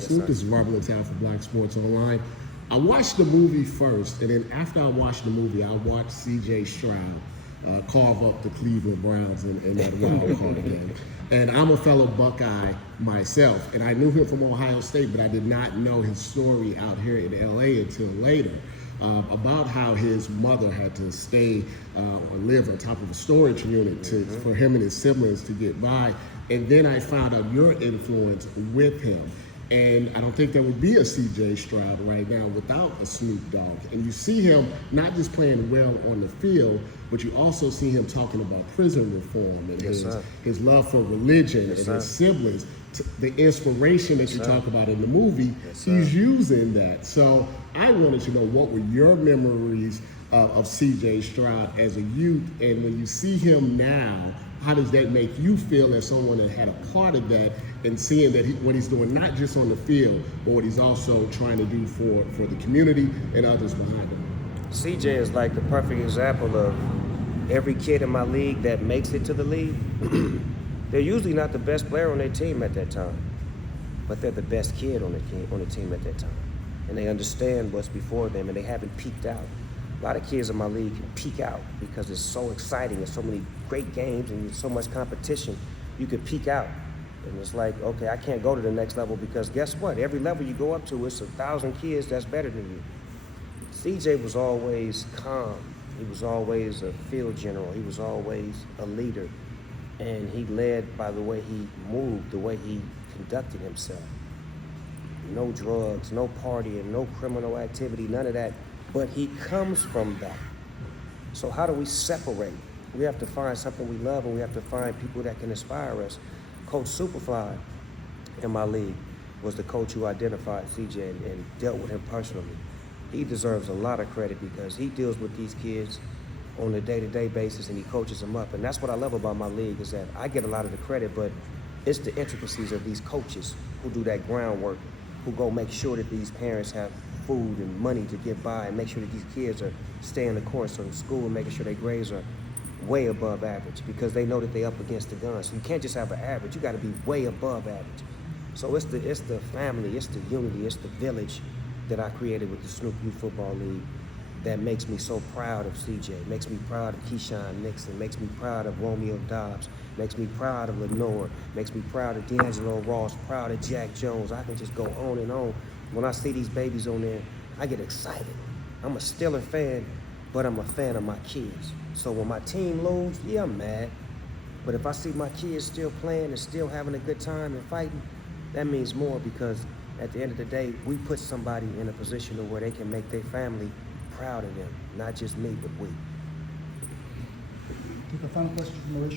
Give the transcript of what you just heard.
Snoop, this is Little of BlackSportsOnline. I watched the movie first, and then after I watched the movie, I watched CJ Stroud carve up the Cleveland Browns in that wild card game. And I'm a fellow Buckeye myself, and I knew him from Ohio State, but I did not know his story out here in LA until later. About how his mother had to stay or live on top of a storage unit for him and his siblings to get by. And then I found out your influence with him. And I don't think there would be a CJ Stroud right now without a Snoop Dogg. And you see him not just playing well on the field, but you also see him talking about prison reform and his love for religion and his siblings. The inspiration that you talk about in the movie, he's using that. So I wanted to know, what were your memories of CJ Stroud as a youth? And when you see him now, how does that make you feel as someone that had a part of that, and seeing that what he's doing not just on the field, but what he's also trying to do for the community and others behind him? CJ is like the perfect example of every kid in my league that makes it to the league. They're usually not the best player on their team at that time, but they're the best kid on the team at that time. And they understand what's before them, and they haven't peaked out. A lot of kids in my league can peak out because it's so exciting and so many great games and so much competition. You could peak out. And it's like, okay, I can't go to the next level because guess what? Every level you go up to, it's 1,000 kids that's better than you. CJ was always calm. He was always a field general. He was always a leader. And he led by the way he moved, the way he conducted himself. No drugs, no partying, no criminal activity, none of that. But he comes from that. So how do we separate? We have to find something we love, and we have to find people that can inspire us. Coach Superfly in my league was the coach who identified CJ and dealt with him personally. He deserves a lot of credit because he deals with these kids on a day-to-day basis, and he coaches them up. And that's what I love about my league, is that I get a lot of the credit, but it's the intricacies of these coaches who do that groundwork, who go make sure that these parents have food and money to get by, and make sure that these kids are staying the course of school and making sure their grades are way above average, because they know that they're up against the gun. So you can't just have an average, you gotta be way above average. So it's the family, it's the unity, it's the village that I created with the Snoop Youth Football League that makes me so proud of CJ, makes me proud of Keyshawn Nixon, makes me proud of Romeo Dobbs, makes me proud of Lenore, makes me proud of D'Angelo Ross, proud of Jack Jones. I can just go on and on. When I see these babies on there, I get excited. I'm a Steeler fan, but I'm a fan of my kids. So when my team lose, yeah, I'm mad. But if I see my kids still playing and still having a good time and fighting, that means more, because at the end of the day, we put somebody in a position where they can make their family proud of them. Not just me, but we. Take a final question from Mauricio.